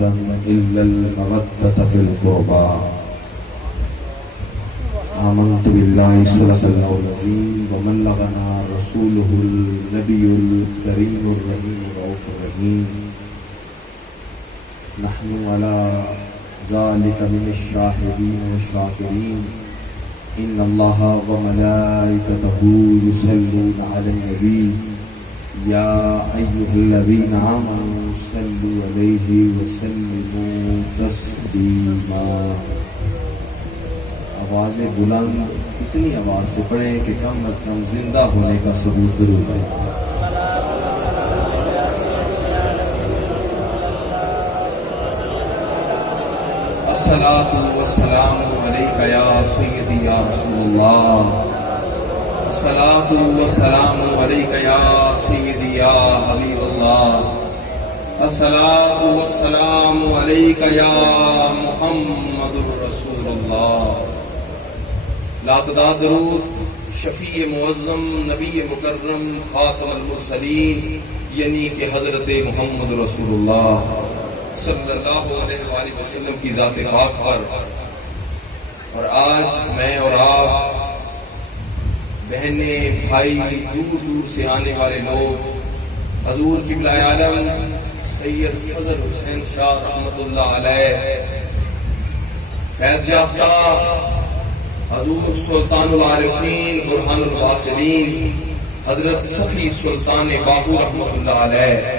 أمرا إلا المودة في القربى آمنت بالله صدق الله العظيم وبلغنا رسوله النبي الكريم الرحيم الرؤوف الرحيم نحن على ذلك من الشاهدين والشاكرين إن الله وملائكته يصلون على النبي يا أيها الذين آمنوا صلوا عليه وسلموا تسليما. آوازیں بلند اتنی آواز سے پڑھیں کہ کم از کم زندہ ہونے کا ثبوت ضرور ہے. الصلاة والسلام علیک یا سیدی یا رسول اللہ. الصلاة والسلام علیک یا سیدی یا حبیب اللہ. الصلاة والسلام علیک یا محمد رسول اللہ. لاتعداد درود شفیع معظم نبی مکرم خاتم المرسلین یعنی کہ حضرت محمد رسول اللہ صلی اللہ علیہ وآلہ وسلم کی ذات پاک پر. اور آج میں اور آپ بہنیں بھائی دور دور سے آنے والے لوگ حضور قبلہ عالم سید فضل حسین شاہ رحمت اللہ علیہ فیض یافتہ حضور سلطان العارفین برہان الواصلین حضرت سخی سلطان باہو رحمت اللہ علیہ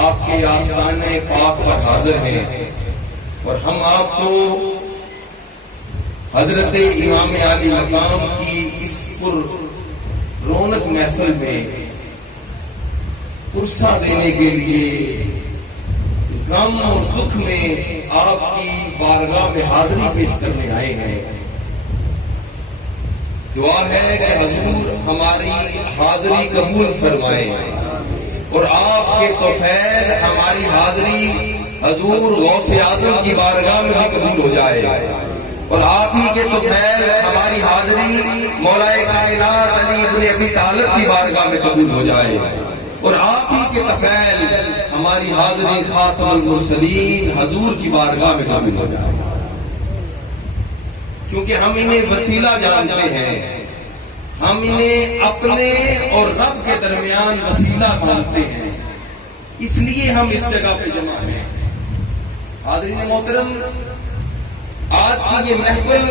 آپ کے آستانے پاک پر حاضر ہیں. اور ہم آپ کو حضرت امام عالی مقام کی اس پر رونق محفل میں پرسہ دینے کے لیے غم اور دکھ میں آپ کی بارگاہ میں حاضری پیش کرنے آئے ہیں. دعا ہے کہ حضور ہماری حاضری قبول فرمائیں اور آپ کے توفیل ہماری حاضری حضور غوث اعظم کی بارگاہ میں بھی قبول ہو جائے اور آپ ہی کے توفیل ہماری حاضری مولا کائنات علی ابن ابی طالب کی بارگاہ میں قبول ہو جائے اور آپ ہی کے توفیل ہماری حاضری خاتم المرسلین حضور کی بارگاہ میں قبول ہو جائے. کیونکہ ہم انہیں وسیلہ جانتے ہیں, ہم انہیں اپنے اور رب کے درمیان وسیلہ مانتے ہیں, اس لیے ہم اس جگہ پہ جمع ہیں. حاضرین محترم, آج کی یہ محفل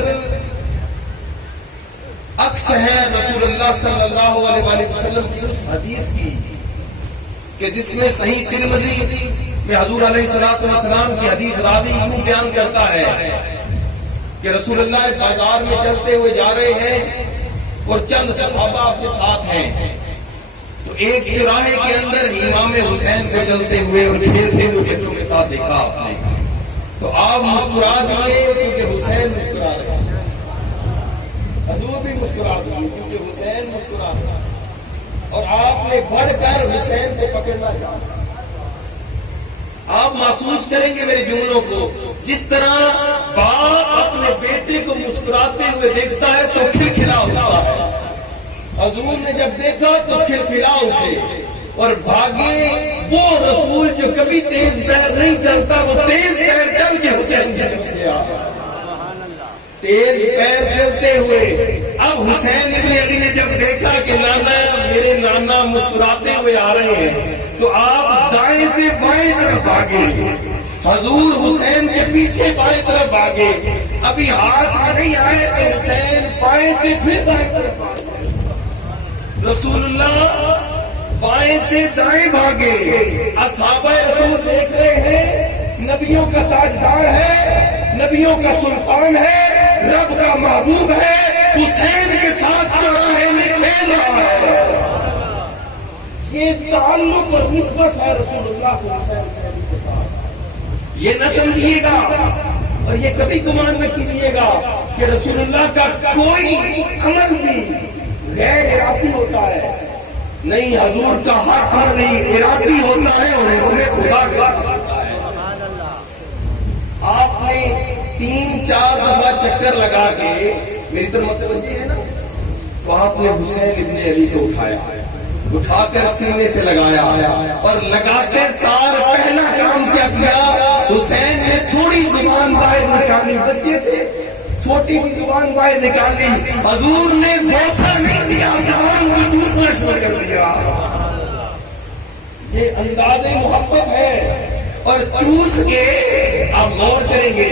عکس ہے رسول اللہ صلی اللہ علیہ وسلم کی اس حدیث کی کہ جس میں صحیح ترمذی میں حضور علیہ السلام کی حدیث راوی یوں بیان کرتا ہے کہ رسول اللہ بازار میں چلتے ہوئے جا رہے ہیں اور چند صحابہ آپ کے ساتھ ہیں, تو ایک چوراہے کے اندر امام حسین کو چلتے ہوئے اور کھیلتے ہوئے بچوں کے ساتھ دیکھا آپ نے, تو آپ مسکرا دیے کیونکہ حسین مسکرا رہے ہیں, حضور بھی مسکرا دیے کیونکہ حسین مسکرا رہے ہیں, اور آپ نے بڑھ کر حسین کو پکڑنا چاہا. آپ محسوس کریں گے میرے جملوں کو, جس طرح باپ اپنے بیٹے کو مسکراتے ہوئے دیکھتا ہے تو کھلکھلا اٹھتا ہے, حضور نے جب دیکھا تو کھلکھلا اٹھے اور بھاگے. وہ رسول جو کبھی تیز پیر نہیں چلتا, وہ تیز پیر چل کے حسین کے پاس گیا, تیز پیر چلتے ہوئے. اب حسین ابن علی نے جب دیکھا کہ نانا میرے نانا مسکراتے ہوئے آ رہے ہیں, تو آپ دائیں سے بائیں طرف بھاگے, حضور حسین کے پیچھے بائیں طرف بھاگے. ابھی ہاتھ نہیں آئے تو حسین بائیں سے پھر دائیں طرف بھاگے. رسول اللہ بائیں سے دائیں بھاگے. اصحابہ رسول دیکھ رہے ہیں نبیوں کا تاجدار ہے, نبیوں کا سلطان ہے, رب کا محبوب ہے, حسین کے ساتھ چوراہے میں کھیل رہا ہے. یہ تعلق اور نسبت ہے رسول اللہ کو حسین کے ساتھ. یہ نہ سمجھیے گا اور یہ کبھی گمان نہ کیجیے گا کہ رسول اللہ کا کوئی عمل بھی غیر ارادی ہوتا ہے. نہیں, حضور کا ہر عمل ارادی ہوتا ہے اور ہمیں خدا کا ہوتا ہے. آپ نے 3-4 دفعہ چکر لگا کے میری طرف متوجہ ہے نا, تو آپ نے حسین ابن علی کو اٹھایا, اٹھا کر سینے سے لگایا اور لگاتے سار پہلا کام کیا کیا, حسین نے تھوڑی زبان باہر نکالی، بچے تھے، چھوٹی سی زبان باہر نکالی، حضور نے بوسہ نہیں دیا، زبان کو چوسنا شروع کر دیا۔ یہ انداز محبت ہے۔ اور چوس کے آپ غور کریں گے،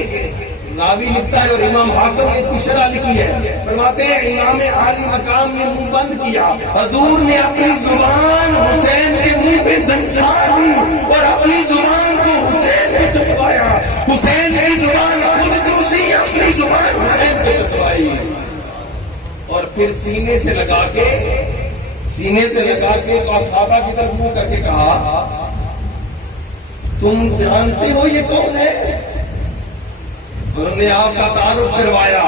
راوی لکھتا ہے اور امام حاکم نے اس کی شرح لکھی ہے، فرماتے ہیں امام عالی مقام نے منہ بند کیا، حضور نے اپنی زبان حسین کے منہ پہ دنسا دی اور اپنی زبان کو حسین نے چسوایا، حسین کی زبان خود چوسی، اپنی زبان حسین پہ چسوائی، اور پھر سینے سے لگا کے صحابہ کی طرف منہ کر کے کہا تم جانتے ہو یہ کون ہے؟ انہوں نے آپ کا تعارف کروایا،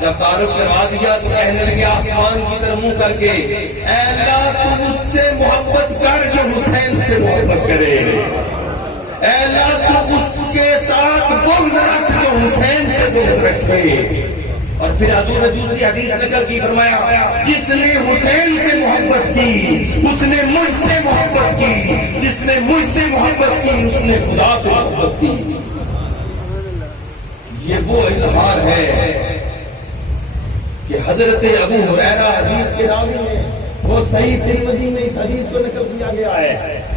جب تعارف کروا دیا تو کہنے لگے آسمان کی طرف منہ کر کے، اے اللہ تو اس سے محبت کر جو حسین سے محبت کرے، اے اللہ تو اس کے ساتھ بغض رکھ جو حسین سے بغض رکھے۔ اور پھر حضور نے دوسری حدیث نقل کی، فرمایا جس نے حسین سے محبت کی اس نے مجھ سے محبت کی، جس نے مجھ سے محبت کی اس نے خدا سے محبت کی۔ یہ وہ اظہار ہے کہ حضرت ابو ہریرہ حدیث کے راوی ہیں، وہ صحیح ترمذی میں اس حدیث کو نقل کیا گیا ہے۔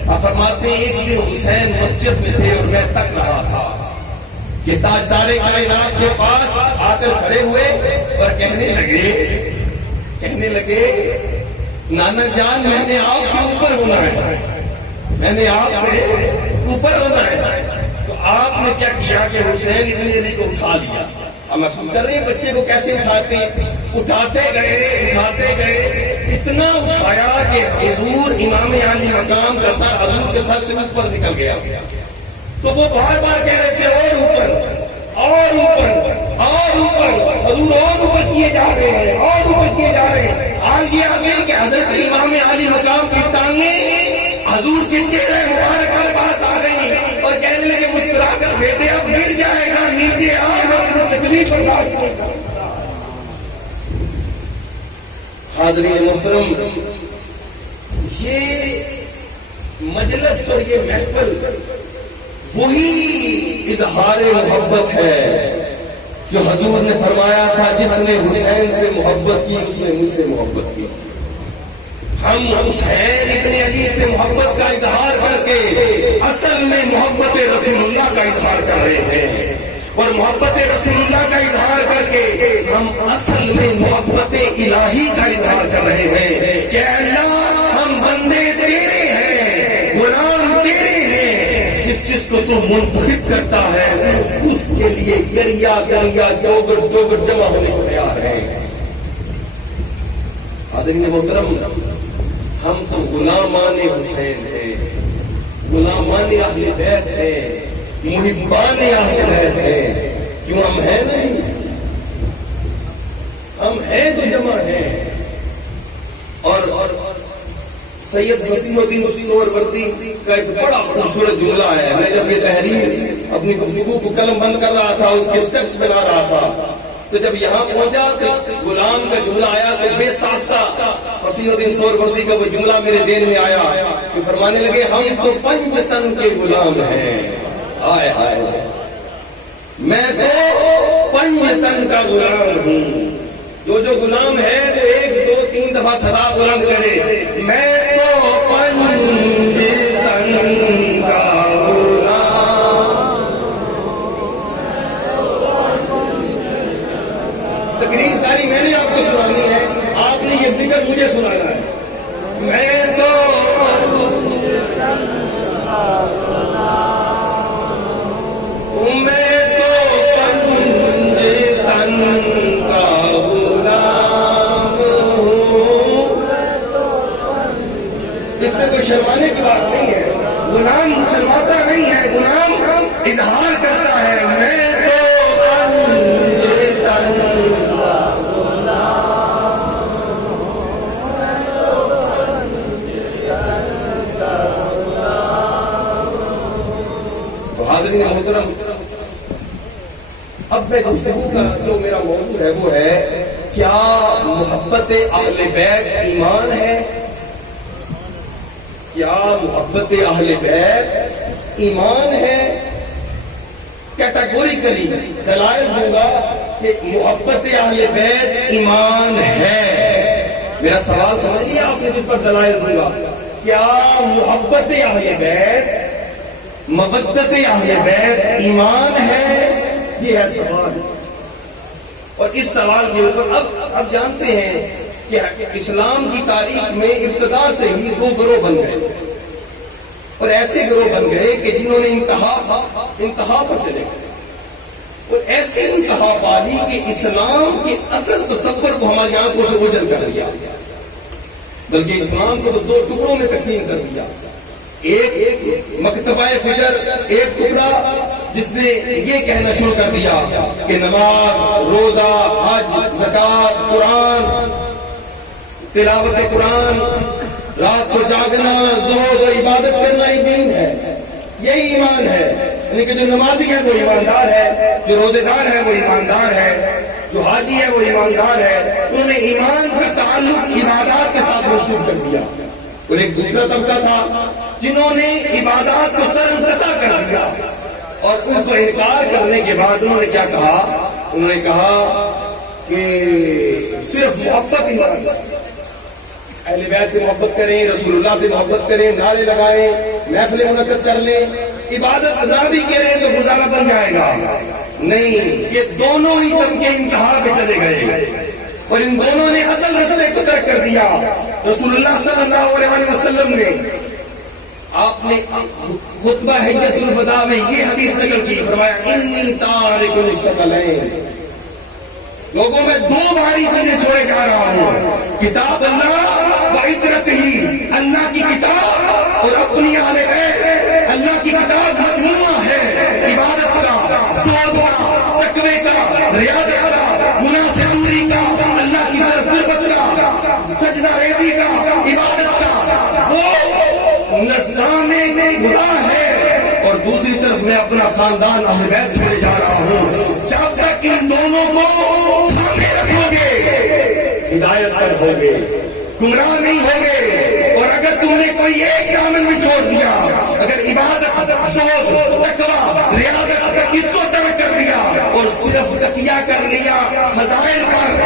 آپ فرماتے ہیں ایک دن حسین مسجد میں تھے اور میں تک رہا تھا کہ تاجدار کائنات کے پاس آ کر کھڑے ہوئے اور کہنے لگے نانا جان میں نے آپ سے اوپر ہونا ہے، میں نے آپ سے اوپر ہونا ہے۔ تو آپ نے کیا کیا کہ حسین ابن علی کو اٹھا لیا۔ اب محسوس کر رہے ہیں بچے کو کیسے اٹھاتے ہیں، اٹھاتے گئے اتنا اٹھایا کہ حضور امام عالی مقام کا سر حضور کے سر سے اوپر نکل گیا۔ تو وہ بار بار کہہ رہے تھے اور اوپر اور اوپر اور اوپر، حضور اور اوپر کیے جا رہے ہیں اور اوپر کیے جا رہے ہیں۔ آگے کہ حضرت امام عالی مقام کی ٹانگیں حضور کے چہرے مبارک کے پاس آ گئی اور کہنے لگے مسکرا کر بیٹے اب گر جائے گا، نیچے آ تکلیف برداشت نہیں کر سکتا۔ حاضرین محترم، یہ مجلس اور یہ محفل وہی اظہار محبت ہے جو حضور نے فرمایا تھا جس نے حسین سے محبت کی اس نے مجھ سے محبت کی۔ ہم حسین ابن علی سے محبت کا اظہار کر کے اصل میں محبت رسول اللہ کا اظہار کر رہے ہیں، اور محبت رسول اللہ کا اظہار کر کے ہم اصل میں محبت الہی کا اظہار کر رہے ہیں کہ اللہ ہم بندے تیرے ہیں، غلام تیرے ہیں، جس کو تو منتخب کرتا ہے اس کے لیے گریا چوگٹ جمع ہونے کو تیار ہے۔ حاضرین محترم، ہم تو غلامان حسین ہیں، غلامان اہل بیت ہیں، محبان اہل بیت ہیں، کیوں ہم ہیں نہیں؟ ہم ہیں تو جمع ہیں۔ اور سید وسیم الدین سہروردی کا ایک بڑا خوبصورت جملہ ہے، میں جب یہ تحریر اپنی گفتگو کو قلم بند کر رہا تھا، اس کے اسٹیپس بنا رہا تھا، تو جب یہاں پہنچا تو غلام کا جملہ آیا تو بے ساختہ وسیم الدین سہروردی کا وہ جملہ میرے ذہن میں آیا کہ فرمانے لگے ہم تو پنج تن کے غلام ہیں، آئے آئے میں تو پنج تن کا غلام ہوں۔ جو غلام ہے وہ 1 2 3 دفعہ صدا بلند کرے، میں تو پنج تن کا غلام۔ تقریر ساری میں نے آپ کو سنانی ہے، آپ نے یہ ذکر مجھے سنانا ہے، میں تو اس میں کوئی شرمانے کی بات نہیں ہے، غلام شرماتا نہیں ہے، غلام اظہار کرتا ہے میں تو حاضرین محترم، اب میں گفتگو کا جو میرا موضوع ہے وہ ہے کیا محبت اہل بیت ایمان ہے؟ کیا محبت اہل بیت ایمان ہے؟ کیٹیگوریکلی دلائل دوں گا کہ محبت اہل بیت ایمان ہے. میرا سوال سمجھ لیا آپ نے جس پر دلائل دوں گا؟ کیا محبت اہل بیت، مودت اہل بیت ایمان ہے؟ یہ ہے سوال. اور اس سوال کے اوپر اب جانتے ہیں کہ اسلام کی تاریخ میں ابتدا سے ہی دو گروہ بن گئے، اور ایسے گروہ بن گئے کہ جنہوں نے انتہا پر چلے گئے، اور ایسی انتہا پالی کہ اسلام کے اصل تصور کو ہماری آنکھوں سے اوجھل کر دیا، بلکہ اسلام کو تو دو ٹکڑوں میں تقسیم کر دیا. ایک مکتبہ فجر، ایک ٹکڑا جس نے یہ کہنا شروع کر دیا کہ نماز، روزہ، حج، زکوٰۃ، قرآن، تلاوت قرآن، رات کو جاگنا، زہد و عبادت کرنا ہی دین ہے، یہی ایمان ہے. یعنی کہ جو نمازی ہے وہ ایماندار ہے، جو روزے دار ہے وہ ایماندار ہے، جو حاجی ہے وہ ایماندار ہے. انہوں نے ایمان کا تعلق عبادات کے ساتھ منسوخ کر دیا. اور ایک دوسرا طبقہ تھا جنہوں نے عبادات کو سرزدہ کر دیا، اور ان کو انکار کرنے کے بعد انہوں نے کیا کہا؟ انہوں نے کہا کہ صرف محبت ایمان، اہل بیت سے محبت کریں، رسول اللہ سے محبت کریں، نعرے لگائیں، محفلیں منعقد کر لیں، عبادت ادا بھی کریں تو گزارا بن جائے گا. نہیں، یہ دونوں ہی طبقے انتہا پہ چلے گئے، اور ان دونوں نے اصل ایک کو ترک کر دیا. رسول اللہ صلی اللہ علیہ وسلم نے آپ نے خطبہ حجۃ الوداع میں یہ حدیث نقل کی، فرمایا انی تارک الثقلین، لوگوں میں دو بھاری چیزیں چھوڑے جا رہا ہوں، کتاب اللہ و عترت ہی، اللہ کی کتاب اور اپنی اہل بیت. اللہ کی کتاب مجموعہ ہے عبادت کا، زہد کا، تقوی کا، ریاضت کا، گناہ سے دوری کا، اللہ کی طرف قربت کا، سجدہ ریزی کا، عبادت کا، وہ نظام خدا ہے. اور دوسری طرف میں اپنا خاندان اہل بیت چھوڑے جا رہا ہوں. جب تک ان دونوں کو تھامے رکھو گے ہدایت پر ہوگے، گمراہ نہیں ہوگے. اور اگر تم نے کوئی ایک دامن بھی چھوڑ دیا، اگر عبادت، زہد، تقوی، ریاضت اس کو ترک کر دیا اور صرف تکیہ کر لیا فضائل پر،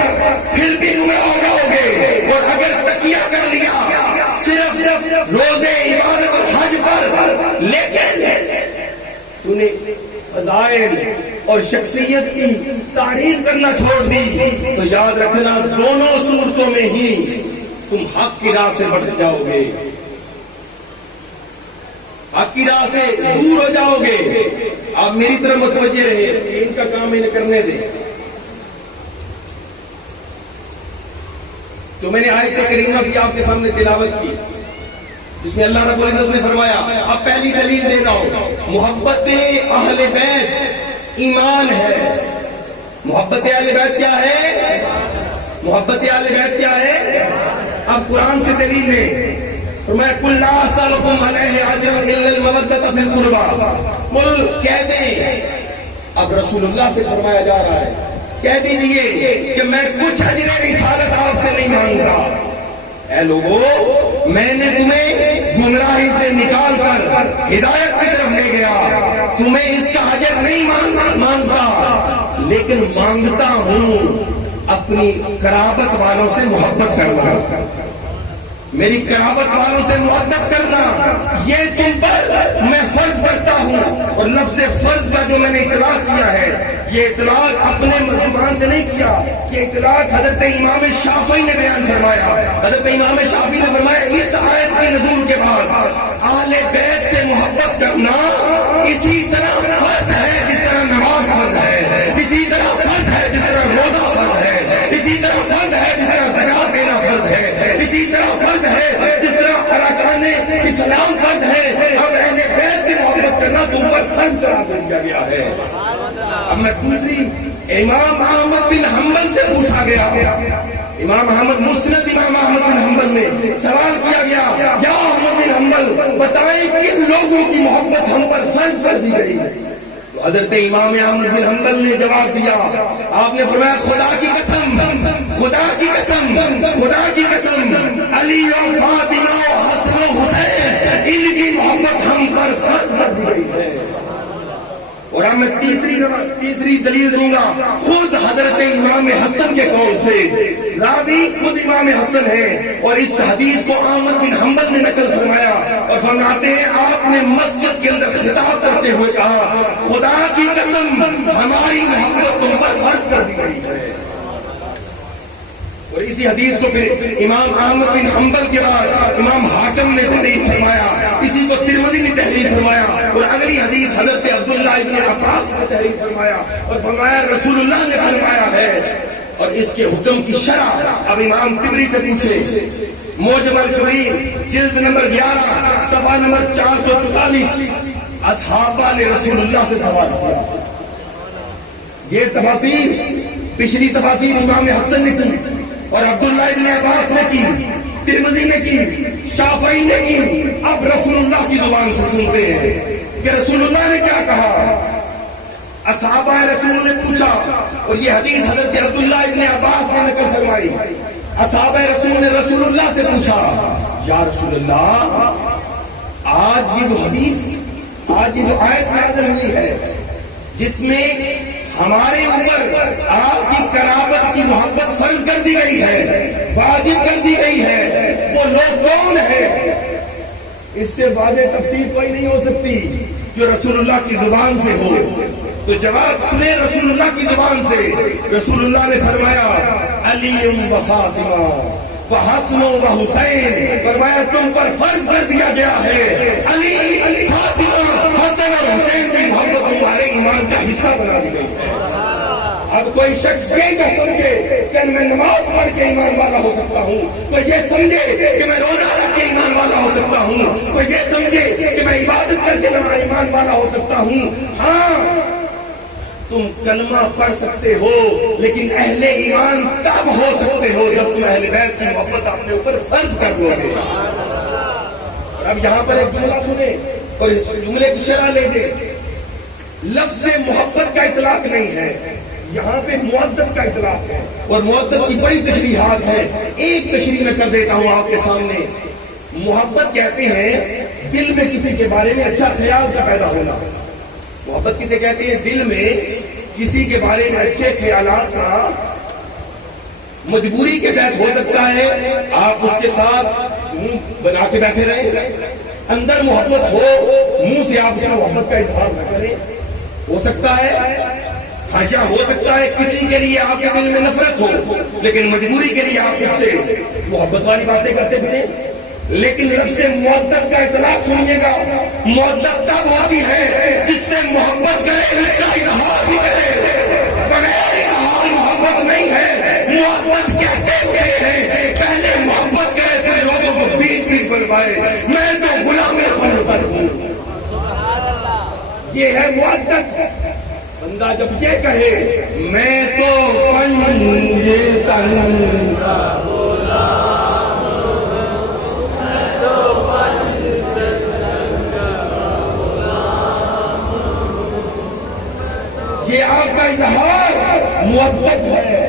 پھر بھی گمراہ ہو جاؤ گے. اور اگر تکیہ کر لیا صرف روزے، عبادت اور حج پر، لیکن تو نے فضائل اور شخصیت کی تعریف کرنا چھوڑ دی، تو یاد رکھنا دونوں صورتوں میں ہی تم حق کی راہ سے بھٹک جاؤ گے، حق کی راہ سے دور ہو جاؤ گے. آپ میری طرف متوجہ رہے، ان کا کام انہیں کرنے دیں. تو میں نے آیت کریمہ کی آپ کے سامنے تلاوت کی، جس میں اللہ رب العزت نے فرمایا، اب پہلی دلیل دے رہا ہوں، محبت اہل بیت ایمان ہے. محبت اہل بیت کیا ہے؟ محبت اہل بیت کیا ہے؟ اب قرآن سے دلیل ہے، فرمایا قل لا اسألکم علیہ اجرا الا المودۃ فی القربى. قل کہہ دیں، اب رسول اللہ سے فرمایا جا رہا ہے، کہہ دیجئے کہ میں کچھ اجر رسالت آپ سے نہیں مانگتا. اے لوگوں، میں نے تمہیں گمراہی سے نکال کر ہدایت کی طرف لے گیا، تمہیں اس کا اجر نہیں مانگتا، لیکن مانگتا ہوں اپنی قرابت والوں سے محبت کرنا، میری قرابت والوں سے محبت کرنا، یہ تم پر میں فرض کرتا ہوں. اور لفظ فرض کا جو میں نے اطلاق کیا ہے، یہ اطلاق اپنے زبان سے نہیں کیا، یہ اطلاق حضرت امام شافعی نے بیان فرمایا. حضرت امام شافعی نے فرمایا اس آیت کے نزول کے بعد اہل بیت سے محبت کرنا اسی طرح فرض ہے جس طرح نماز فرض ہے، اسی طرح فرض ہے جس طرح روزہ فرض ہے، اسی طرح فرض ہے جس طرح زکات دینا فرض ہے، اسی طرح فرض ہے جس طرح ارکان اسلام فرض ہے. اب اہل بیت سے محبت کرنا تم پر فرض قرار دیا گیا ہے. اب میں دوسری، امام احمد بن حنبل سے پوچھا گیا، امام احمد، مسند امام احمد بن حنبل میں سوال کیا گیا، یا احمد بن حنبل بتائیں کن لوگوں کی محبت ہم پر فرض کر دی گئی؟ تو حضرت امام احمد بن حنبل نے جواب دیا، آپ نے فرمایا خدا کی قسم، خدا کی قسم، خدا کی قسم، علی و فاطمہ و حسن و حسین ان کی محبت ہم پر فرض کر دی گئی ہے. اور اب میں تیسری دلیل دوں گا خود حضرت امام حسن کے قول سے. راوی خود امام حسن ہے اور اس حدیث کو احمد بن حنبل نے نقل فرمایا اور فرماتے ہیں آپ نے مسجد کے اندر خطاب کرتے ہوئے کہا خدا کی قسم ہماری محبت تم پر فرض کر دی گئی ہے. اور اسی حدیث کو پھر امام احمد بن حنبل کے بعد امام حاکم نے تحریر فرمایا, اسی کو ترمذی نے تحریر فرمایا اور اگلی حدیث حضرت عبداللہ ابن عباس نے تحریر فرمایا اور فرمایا رسول اللہ نے فرمایا ہے. اور اس کے حکم کی شرح اب امام طبری سے پوچھے. معجم الکبیر جلد نمبر 11 صفحہ نمبر 444 اصحابہ نے رسول اللہ سے سوال کیا. یہ تفاسیر پچھلی تفاسیر امام حسن نے کی اور عبداللہ ابن عباس نے کی, ترمذی نے کی, شافعی نے کی. اب رسول اللہ کی زبان سے سنتے ہیں کہ رسول اللہ نے کیا کہا. اصحابہ رسول نے پوچھا اور یہ حدیث حضرت عبداللہ ابن عباس نے نقل فرمائی. اصحابہ رسول نے رسول اللہ سے پوچھا یا رسول اللہ آج یہ جو حدیث آج یہ جو آیت نازل ہوئی ہے جس میں ہمارے اوپر آپ کی قرابت کی محبت فرض کر دی گئی ہے, واجب کر دی گئی ہے, وہ لوگ کون ہیں؟ اس سے واضح تفسیر کوئی نہیں ہو سکتی جو رسول اللہ کی زبان سے ہو. تو جواب سنے رسول اللہ کی زبان سے. رسول اللہ نے فرمایا علی و فاطمہ و حسن و حسین, فرمایا تم پر فرض کر دیا گیا ہے علی, فاطمہ, حسن اور حسین کی محبت تمہارے ایمان کا حصہ بنا دی گئی ہے. اب کوئی شخص یہ نہ سمجھے کہ میں نماز پڑھ کے ایمان والا ہو سکتا ہوں, کوئی یہ سمجھے کہ میں روزہ رکھ کے ایمان والا ہو سکتا ہوں, کوئی یہ سمجھے کہ میں عبادت کر کے ایمان والا ہو سکتا ہوں. ہاں تم کلمہ پڑھ سکتے ہو لیکن اہل ایمان تب ہو سکتے ہو جب تم اہل بیت کی محبت اپنے اوپر فرض کر دو گے. اب یہاں پر ایک جملہ سنے اور اس جملے کی شرح لے دے. لفظ محبت کا اطلاق نہیں ہے, یہاں پہ مودت کا اطلاق ہے اور مودت کی بڑی تشریحات ہیں. ایک تشریح میں کر دیتا ہوں آپ کے سامنے. محبت کہتے ہیں دل میں کسی کے بارے میں اچھا خیال کا پیدا ہونا. محبت کسے کہتے ہیں؟ دل میں کسی کے بارے میں اچھے خیالات کا. مجبوری کے تحت ہو سکتا ہے آپ اس کے ساتھ منہ بنا کے بیٹھے رہے, اندر محبت ہو, منہ سے آپ اس محبت کا اظہار نہ کریں. ہو سکتا ہے ہاں, یا ہو سکتا ہے کسی کے لیے آپ کے دل میں نفرت ہو لیکن مجبوری کے لیے آپ اس سے محبت والی باتیں کرتے پھریں. لیکن لفظ مودت کا اطلاق سنیے گا. مودت تب ہوتی ہے جس سے محبت کرے اس کا اظہار بھی کرے, بغیر اظہار محبت نہیں ہے. محبت کہتے ہوئے ہیں پہلے محبت کرے تھے لوگوں کو پیٹ پیٹ بلوائے, میں تو غلام پر ہوں. یہ ہے مودت. بندہ جب یہ کہے میں تو پنجے تن کا یہ آپ کا اظہار محبت ہے.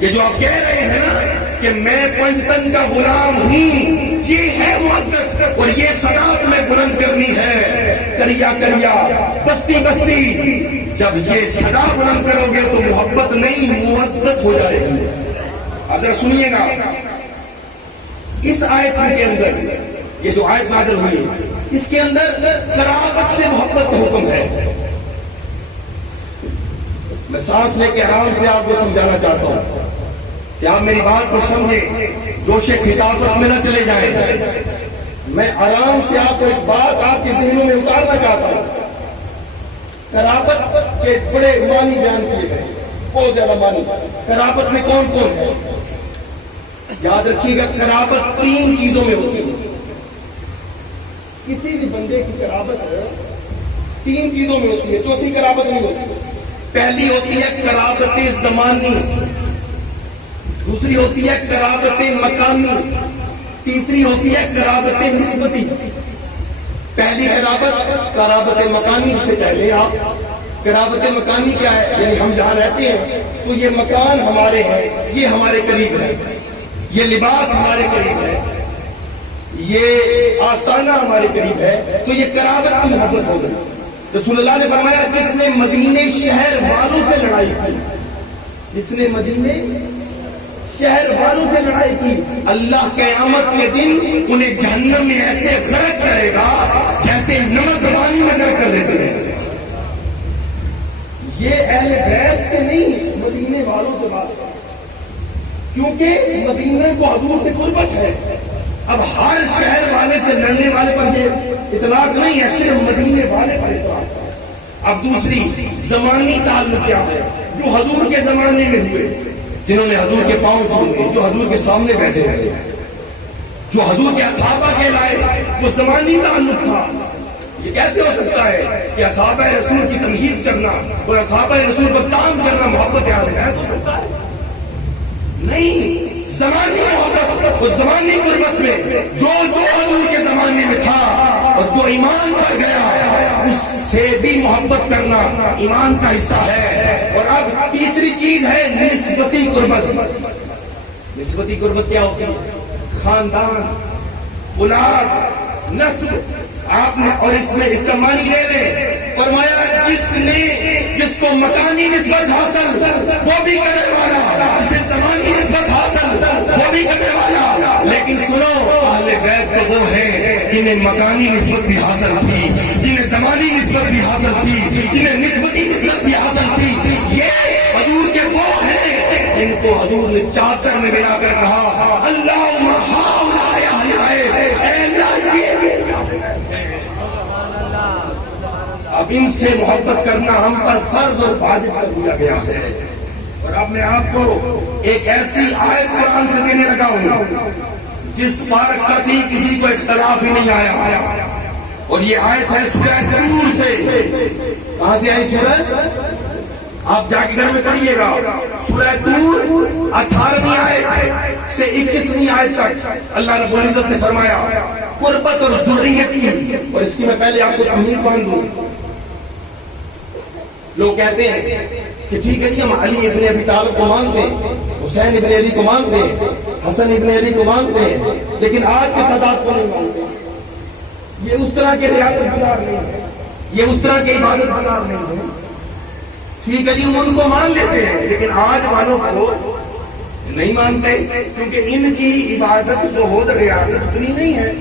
یہ جو آپ کہہ رہے ہیں نا کہ میں پنجتن کا غلام ہوں, یہ ہے محبت. اور یہ صداقت میں بلند کرنی ہے, کریا کریا, بستی بستی. جب یہ صدا بلند کرو گے تو محبت نہیں محبت ہو جائے گی. اب ذرا سنیے گا اس آیت کے اندر, یہ جو آیت نازل ہوئی اس کے اندر قرابت سے محبت کا حکم ہے. میں سانس لے کے آرام سے آپ کو سمجھانا چاہتا ہوں کہ آپ میری بات کو سمجھیں, جوش خطابت میں نہ چلے جائیں. میں آرام سے آپ کو ایک بات آپ کے ذہنوں میں اتارنا چاہتا ہوں. قرابت کے بڑے معنی بیان کیے گئے, بہت زیادہ معنی. قرابت میں کون کون ہے؟ یاد رکھیے گا قرابت 3 چیزوں میں ہوتی ہے. کسی بھی بندے کی قرابت 3 چیزوں میں ہوتی ہے, چوتھی قرابت نہیں ہوتی. پہلی ہوتی ہے قرابت زمانی, دوسری ہوتی ہے قرابت مکانی, تیسری ہوتی ہے قرابت نسبتی. پہلی قرابت مکانی سے پہلے آپ قرابت مکانی کیا ہے؟ یعنی ہم جہاں رہتے ہیں تو یہ مکان ہمارے ہیں, یہ ہمارے قریب ہے, یہ لباس ہمارے قریب ہے, یہ آستانہ ہمارے قریب ہے, تو یہ قرابت کی محبت ہو گئی. رسول اللہ نے فرمایا جس نے مدینے شہر والوں سے لڑائی کی، جس نے مدینے شہر والوں سے لڑائی کی، اللہ قیامت کے دن انہیں جہنم میں ایسے غرق کرے گا جیسے نمک پانی میں غرق کر دیتے ہیں۔ یہ اہل بیت سے نہیں، مدینے والوں سے بات ہے، کیونکہ مدینے کو حضور سے قربت ہے۔ اب ہر شہر والے سے لڑنے والے پر یہ اطلاق نہیں ہے، صرف مدینے والے پر اطلاق ہے۔ اب دوسری زمانی تعلق کیا ہے؟ جو حضور کے زمانے میں ہوئے، جنہوں نے حضور کے پاؤں چھوئے، جو حضور کے سامنے بیٹھے رہے، جو حضور کے اصحابہ کے لائے، وہ زمانی تعلق تھا۔ یہ کیسے ہو سکتا ہے کہ اصحابہ رسول کی تمہید کرنا اور اصحابہ رسول پر کام کرنا محبت اہل بیت ہو سکتا ہے؟ نہیں، زمانی محبت اور زمانی قربت میں جو حضور کے زمانے میں تھا اور جو ایمان پر گیا، اس سے بھی محبت کرنا ایمان کا حصہ ہے۔ اور اب تیسری چیز ہے نسبتی قربت۔ نسبتی قربت کیا ہوتی ہے؟ خاندان، اولاد، نسب۔ آپ نے اور اس میں اس کا معنی لے لیں، فرمایا جس کو مکانی نسبت حاصل وہ بھی کرنے والا، جسے زمانی نسبت حاصل وہ بھی کرنے والا۔ لیکن سنو، اہل بیت تو وہ ہیں جنہیں مکانی نسبت بھی حاصل تھی، جنہیں زمانی نسبت بھی حاصل تھی، جنہیں نسبتی نسبت بھی حاصل تھی۔ یہ حضور کے وہ ہیں جن کو حضور نے چادر میں ملا کر کہا، اللہم ہؤلاء اہل بیت، اے اللہ یہ اب ان سے محبت کرنا ہم پر فرض اور واجب کر دیا گیا ہے۔ اور اب میں آپ کو ایک ایسی آیت قرآن سے دینے لگا ہوں جس پر کبھی کسی کو اختلاف ہی نہیں آیا، اور یہ آیت ہے سورہ طور سے۔ کہاں سے آئی سورہ؟ آپ جا کے گھر میں پڑھیے گا، سورہ طور 18ویں آیت سے 21ویں آیت تک اللہ رب العزت نے فرمایا قربت اور ذریت کی۔ اور اس کی میں پہلے آپ کو تمہید باندھ دوں۔ لوگ کہتے ہیں کہ ٹھیک ہے جی، ہم علی ابن ابی طالب کو مانتے ہیں، حسین ابن علی کو مانتے ہیں، حسن ابن علی کو مانتے ہیں، لیکن آج کے سادات کو نہیں مانتے۔ یہ اس طرح کے ریاست گزار نہیں ہے، یہ اس طرح کے عبادت گزار نہیں ہے۔ ٹھیک ہے جی، ہم ان کو مان لیتے ہیں، لیکن آج والوں کو نہیں مانتے، کیونکہ ان کی عبادت زہد ریاضت اتنی نہیں ہے،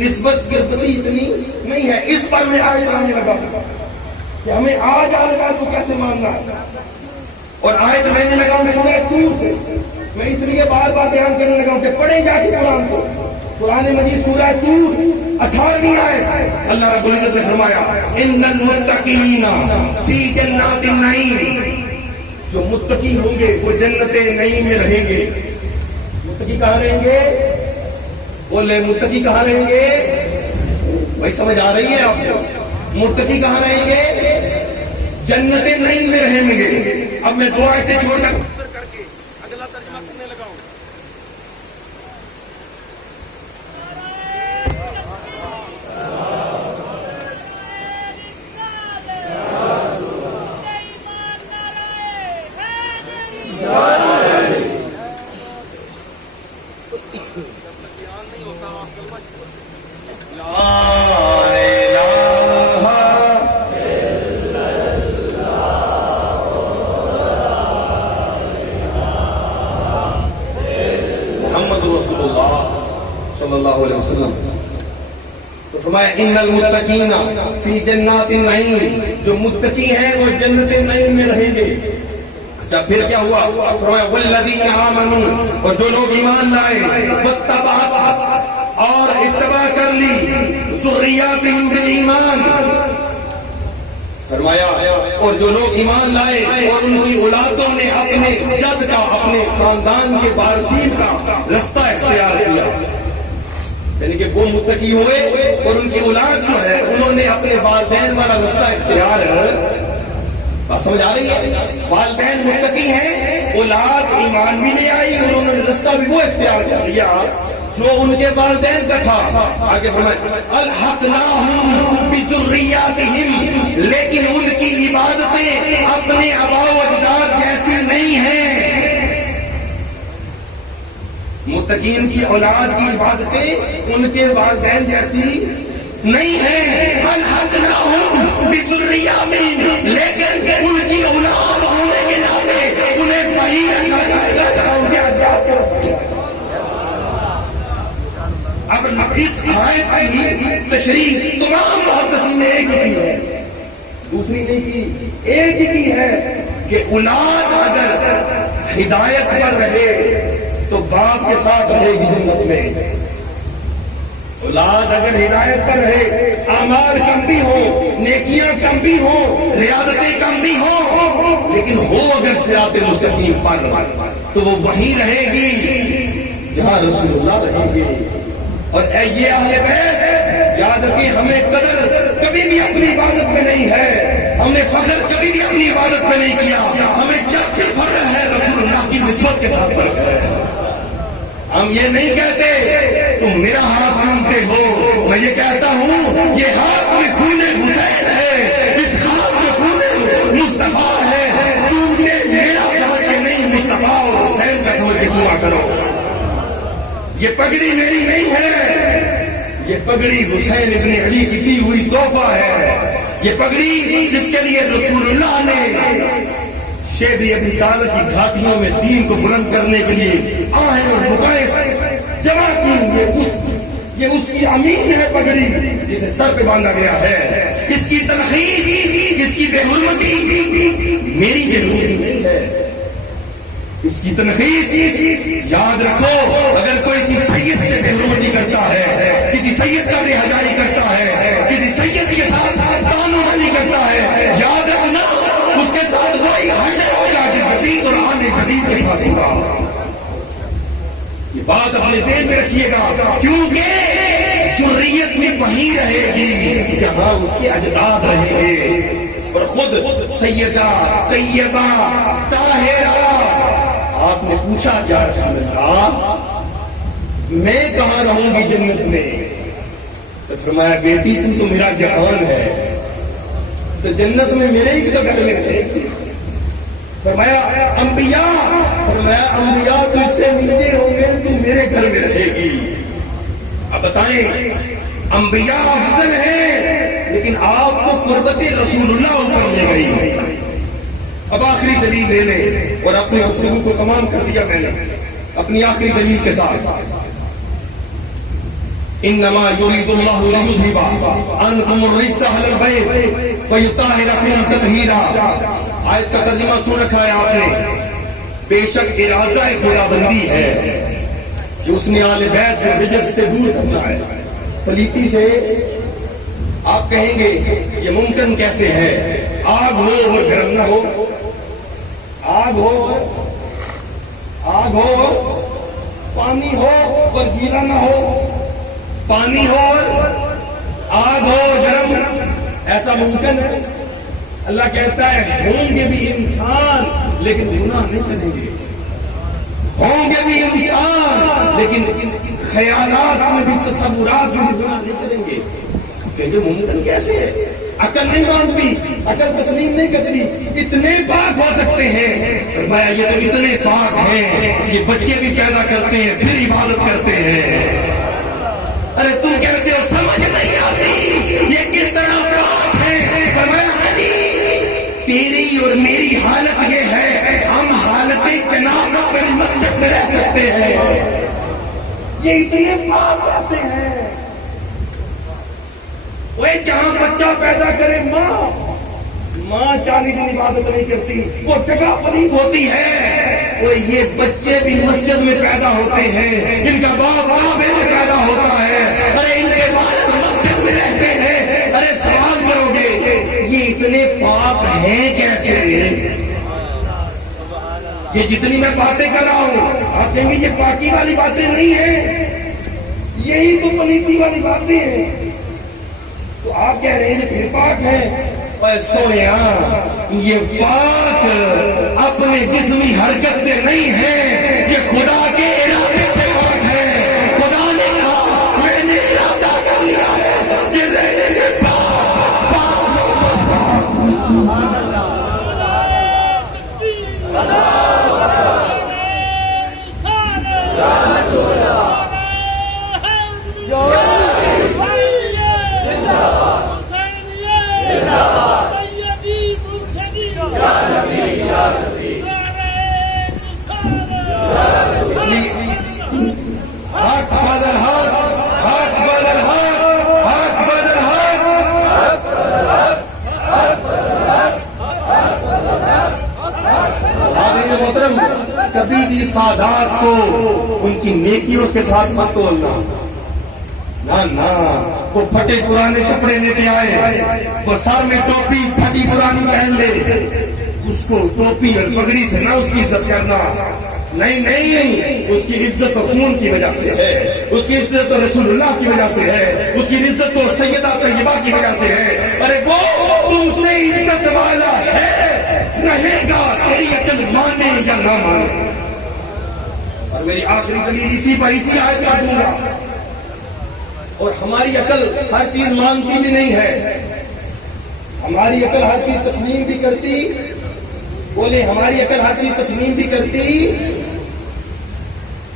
نسبت قربتی اتنی نہیں ہے۔ اس پر میں آیت لانے لگا کہ ہمیں آج آج کو کیسے ماننا ہے، اور آیت لینے لگا ہوں سورہ طور سے۔ میں اس لیے بار بار بیان کرنے لگا ہوں کہ پڑھیں جا کے قرآن کو، قرآن مجید سورہ طور 18ویں آیت اللہ رب العزت نے فرمایا ان المتقین فی جنات النعیم، جو متقی ہوں گے وہ جنت نعیم میں رہیں گے۔ متقی کہاں رہیں گے؟ بولے متقی کہاں رہیں گے؟ بھائی سمجھ آ رہی ہے آپ کو؟ متقی کہاں رہیں گے؟ جنت نعیم میں رہیں گے۔ اب میں دو آیتیں چھوڑ کر اگلا ترجمہ کرنے لگا ہوں۔ تو فرمایا ان المتقین فی جنات النعیم، جو متقی ہیں وہ جنت نعیم میں رہیں گے۔ اچھا پھر کیا ہوا؟ فرمایا والذین آمنوا، اور جو لوگ ایمان لائے، واتبعت، اور اتباع کر لی، ذریاتہم بالایمان، فرمایا اور جو لوگ ایمان لائے اور ان کی اولادوں نے اپنے جد کا، اپنے خاندان کے وارثین کا رستہ اختیار کیا، یعنی کہ وہ متقی ہوئے اور ان کی اولاد جو ہے انہوں نے اپنے والدین والا رستہ اختیار ہے۔ بات سمجھ آ رہی ہے؟ والدین متقی ہیں، اولاد ایمان بھی لے آئی، انہوں نے رستہ بھی وہ اختیار کر لیا جو ان کے والدین کا تھا۔ آگے فرمائے الحقناہم بذریاتہم، لیکن ان کی عبادتیں اپنے آباء و اجداد جیسی نہیں ہیں۔ متقین کی اولاد کی عبادتیں ان کے والدین جیسی نہیں ہے الحقناہم بذریاتہم، لیکن ان کی اولاد ہونے کے ناطے انہیں صحیح رکھا جائے گا جہاں ان کے اجداد کے رکھا جائے گا۔ اب اس آیت کی تشریح تمام محدثین نے ایک ہی کی ہے، دوسری نہیں کی، ایک ہی کی ہے کہ اولاد اگر ہدایت پر رہے تو باپ کے ساتھ رہے گی جنت میں، اولاد اگر ہدایت پر رہے، اعمال کم بھی ہو، نیکیاں کم بھی ہو، ریاضتیں کم بھی ہو، لیکن ہو اگر صراط مستقیم پر تو وہ وہیں رہے گی جہاں رسول اللہ رہیں گے۔ اور اے یہ اہل بیت، یاد رکھیں ہمیں قدر کبھی بھی اپنی عبادت میں نہیں ہے، ہم نے فخر کبھی بھی اپنی عبادت میں نہیں کیا، ہمیں جب بھی فخر ہے رسول اللہ کی نسبت کے ساتھ فرق ہے۔ ہم یہ نہیں کہتے تم میرا ہاتھ تھامتے ہو، میں یہ کہتا ہوں یہ ہاتھ میں خون حسین ہے، اس ہاتھ میں خون مصطفیٰ ہے، تم نے میرا سمجھ کے نہیں مصطفیٰ اور حسین کا سمجھ کے دعا کرو۔ یہ پگڑی میری نہیں ہے، یہ پگڑی حسین ابن علی کی دی ہوئی تحفہ ہے، یہ پگڑی جس کے لیے رسول اللہ نے شیب ابی طالب کی گھاٹیوں میں دین کو بلند کرنے کے لیے آہیں اور بقائے جمع کی، یہ اس کی امین ہے پگڑی جسے سر پہ باندھا گیا ہے، اس کی تنخیص، اس کی بے حرمتی میری بے حرمتی نہیں ہے، اس کی تنخیص یاد رکھو، اگر کوئی کسی سید سے بے حرمتی کرتا ہے، کسی سید کا بے حیائی کرتا ہے، کسی سید کے ساتھ تانوانی کرتا ہے، یاد رکھنا اس کے ساتھ وہی حشر ہو جا کے مزید اور آنے جدید کے ساتھ ہوگا۔ یہ بات اپنے ذہن میں رکھیے گا، کیونکہ ذریت میں وہیں رہے گی جہاں اس کے اجداد رہیں گے، اور خود سیدہ طیبہ طاہرہ، آپ نے پوچھا یا رسول اللہ میں کہاں رہوں گی جنت میں؟ تو فرمایا بیٹی تو میرا جہان ہے، تو جنت میں میرے ہی تو گھر میں رہے گی۔ فرمایا انبیاء، فرمایا انبیاء تو اس سے نیچے ہوں گے، تو میرے گھر میں رہے گی۔ اب بتائیں انبیاء افضل ہیں، لیکن آپ کو قربت رسول اللہ اوپر لے گئی۔ اب آخری دلیل لے لیں، اور اپنے گفتگو کو تمام کر دیا میں نے اپنی آخری دلیل کے ساتھ۔ انما یرید اللہ لیذھب عنکم الرجس اہل البیت ویطہرکم تطہیرا۔ آیت کا ترجمہ سن رکھا ہے آپ نے، بے شک ارادہ خداوندی ہے کہ اس نے آل بیت کو رجس سے دور کرنا ہے، پلیتی سے۔ آپ کہیں گے یہ ممکن کیسے ہے؟ آگ ہو اور گرم نہ ہو، آگ ہو پانی ہو اور گیلا نہ ہو، پانی ہو آگ ہو گرم، ایسا ممکن ہے؟ اللہ کہتا ہے ہوں گے بھی انسان لیکن گناہ نہیں کریں گے، ہوں گے بھی انسان لیکن خیالات میں بھی تصورات میں بھی گناہ نہیں کریں گے۔ کہیں گے ممکن کیسے ہے؟ عقل نہیں مانتی، عقل تسلیم نہیں کرتی، اتنے پاک ہو سکتے ہیں؟ فرمایا یہ تو اتنے پاک ہیں کہ بچے بھی پیدا کرتے ہیں پھر عبادت کرتے ہیں۔ ارے تم کہتے ہو سمجھ نہیں آتی یہ کس طرح پاک ہے؟ فرمایا تیری اور میری حالت یہ ہے، ہم حالت جنابت میں مسجد میں رہ سکتے ہیں، یہ اتنے پاک کیسے ہیں؟ جہاں بچہ پیدا کرے ماں 40 دن عبادت نہیں کرتی، وہ جگہ پلید ہوتی ہے۔ وہ یہ بچے بھی مسجد میں پیدا ہوتے ہیں، جن کا باپ کعبے میں پیدا ہوتا ہے، ارے ان کے والد مسجد میں رہتے ہیں۔ ارے سوال کرو گے یہ اتنے پاک ہیں کیسے؟ یہ جتنی میں باتیں کر رہا ہوں آپ کہیں گے یہ پاکی والی باتیں نہیں ہیں، یہی تو پلیتی والی باتیں ہیں۔ تو آپ کہہ رہے ہیں پھر پاک ہے؟ سویا یہ پاک اپنے جسمی حرکت سے نہیں ہے، یہ خدا کے ارادے سے پاک ہے۔ خدا نے کہا میں نے ارادہ کر لیا ہے یہ رہنے کے حق فضل حق حق فضل حق حق فضل حق. حاضرین محترم، کبھی بھی سادات کو ان کی نیکیوں کے ساتھ مت تولنا. نہ وہ پھٹے پرانے کپڑے لے کے آئے، وہ سر میں ٹوپی پھٹی پرانی پہن لے، اس کو ٹوپی اور پگڑی سے نہ اس کی عزت کرنا. نہیں، اس کی عزت تو خون کی وجہ سے ہے، اس کی عزت تو رسول اللہ کی وجہ سے ہے، اس کی عزت تو سیدہ طیبہ کی وجہ سے ہے. ارے وہ تم سے عزت والا ہے، رہے گا تیری عقل مانے یا نہ مانے. اور میری آخری دلیل اسی آیت کا دوں گا. اور ہماری عقل ہر چیز مانتی بھی نہیں ہے، ہماری عقل ہر چیز تسلیم بھی کرتی. بولے ہماری عقل ہر چیز تسلیم بھی کرتی.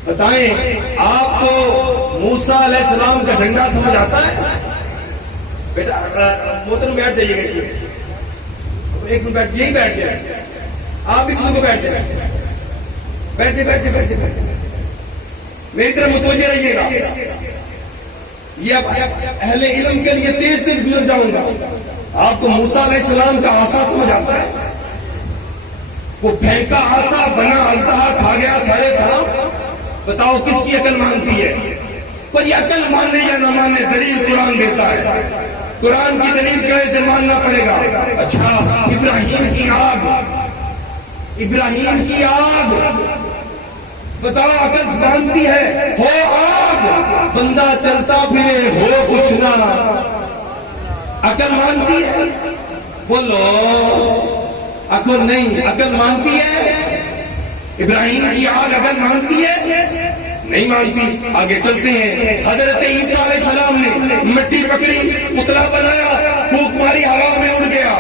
بتائیں آپ کو موسیٰ علیہ السلام کا ڈنڈا سمجھ آتا ہے؟ بیٹا محترم بیٹھ جائیے گا، ایک منٹ بیٹھ، یہی بیٹھ جائے. آپ بھی خود کو بیٹھ جائے، بیٹھے میری طرف متوجہ رہیے گا. یہ اب اہل علم کے لیے تیز گزر جاؤں گا. آپ کو موسیٰ علیہ السلام کا عصا سمجھ آتا ہے؟ وہ پھینکا عصا بنا اژدہا کھا گیا سارے سلام. بتاؤ کس کی عقل مانتی ہے؟ پر یہ عقل ماننے یا نہ ماننے دلیل قرآن دیتا ہے. قرآن کی دلیل کیسے سے ماننا پڑے گا. اچھا ابراہیم کی آگ بتاؤ عقل مانتی ہے؟ ہو آگ، بندہ چلتا پھرے ہو کچھ نہ، عقل مانتی ہے؟ بولو عقل نہیں، عقل مانتی ہے؟ ابراہیم کی آگ عقل مانتی ہے؟ نہیں مانتی. آگے چلتے ہیں. حضرت عیسیٰ علیہ السلام نے مٹی پکڑی، پتلا بنایا، پھونک ماری، ہوا میں اڑ گیا.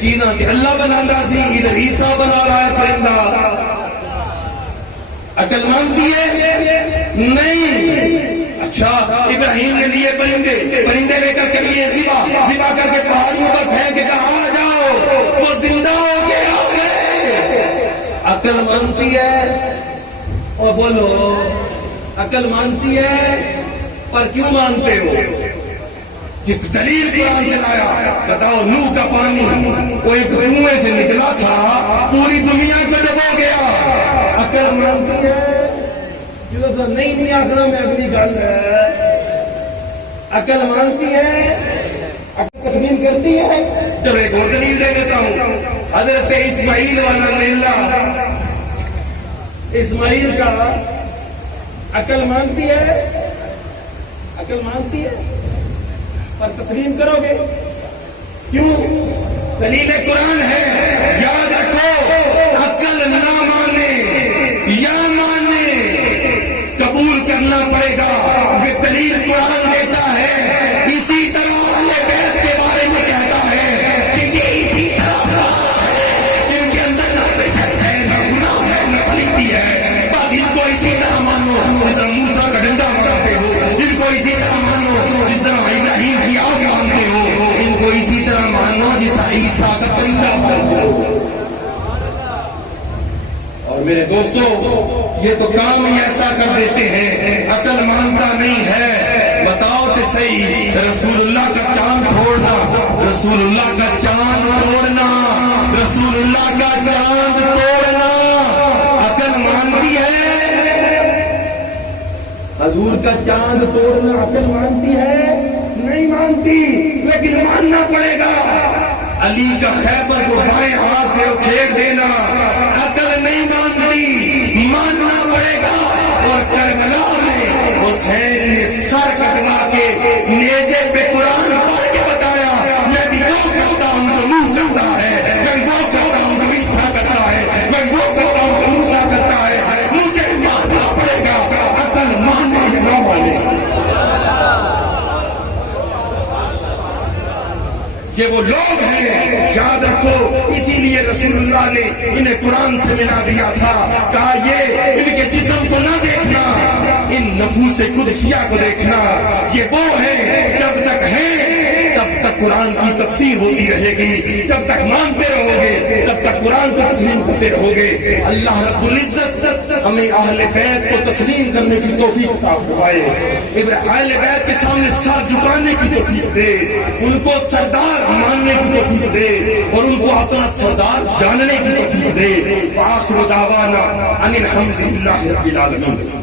چیزاں کہ اللہ بنانا سی، ادھر عیسیٰ بنا رہا ہے پرندہ. عقل مانتی ہے؟ نہیں. اچھا ابراہیم نے لیے پرندے لے کر لیے ذبح کر کے پہاڑیوں پر پھینک کے کہا آ جاؤ، وہ زندہ ہو کے آ گئے. عقل مانتی ہے؟ اور بولو عقل مانتی ہے؟ پر کیوں مانتے ہو؟ دلیل قرآن سے لایا. بتاؤ نوح کا پانی وہ ایک کنویں سے نکلا تھا، پوری دنیا کو ڈبو گیا. عقل مانتی ہے؟ نہیں آخرا میں اگلی گل ہے. عقل مانتی ہے؟ عقل تسلیم کرتی ہے؟ چلو ایک اور دلیل دے دیتا ہوں. حضرت اسماعیل والا اسماعیل کا عقل مانتی ہے؟ عقل مانتی ہے پر تسلیم کرو گے کیوں؟ دلیل قرآن ہے. یاد رکھو عقل نہ مانے یا مانے قبول کرنا پڑے گا. یہ دلیل قرآن دیتا ہے. اسی طرح اہل بیت کے بارے میں کہتا ہے کہ یہ اسی طرح ہے، ان کے اندر نہ بچت ہے، نہ گناہ ہے، نہ پلیتی ہے. بس ان کو اسی طرح مانو جس طرح موسیٰ کا ڈنڈا مانتے ہو، ان کو اسی طرح مانو جس طرح ابراہیم کی آگ مانتے ہو، ان کو اسی طرح مانو جس طرح عیسیٰ کا پرندہ مانتے ہو. اور میرے دوستو یہ تو کام ہی ایسا کر دیتے ہیں، عقل مانتا نہیں ہے. بتاؤ تو صحیح، رسول اللہ کا چاند توڑنا، رسول اللہ کا چاند توڑنا، رسول اللہ کا چاند توڑنا عقل مانتی ہے؟ حضور کا چاند توڑنا عقل مانتی ہے؟ نہیں مانتی، لیکن ماننا پڑے گا. علی کا خیبر کو بائیں ہاتھ سے کھیر دینا عقل نہیں مانتی، ماننا پڑے گا. اور کربلا میں حسین نے سر کٹوا کے نیزے پہ قرآن پڑھ کے بتایا میں بھی وہ کرتا ہوں تو منہ کرتا ہے، میں وہ کرتا ہوں تو عیسیٰ کرتا ہے، میں وہ کرتا ہوں تو موسیٰ کرتا ہے. مجھے ماننا پڑے گا. عقل مانے یا نہ مانے. یہ وہ لوگ ہیں، یاد رکھو اسی لیے رسول اللہ نے انہیں قرآن سے ملا دیا تھا. کہا یہ ان کے جسم کو نہ دیکھنا، ان نفوس قدسیہ کو دیکھنا. یہ وہ ہیں، جب تک ہیں تب تک قرآن کی تفسیر ہوتی رہے گی، جب تک مانتے رہو گے تب تک قرآن کو تسلیم کرتے رہو گے. اللہ رب العزت ہمیں اہل بیت کو تسلیم کرنے کی توفیق عطا فرمائے، اہل بیت کے سامنے سر جھکانے کی توفیق دے، ان کو سردار ماننے کی توفیق دے اور ان کو اپنا سردار جاننے کی توفیق دے۔ وآخر دعوانا ان الحمد للہ رب العالمین۔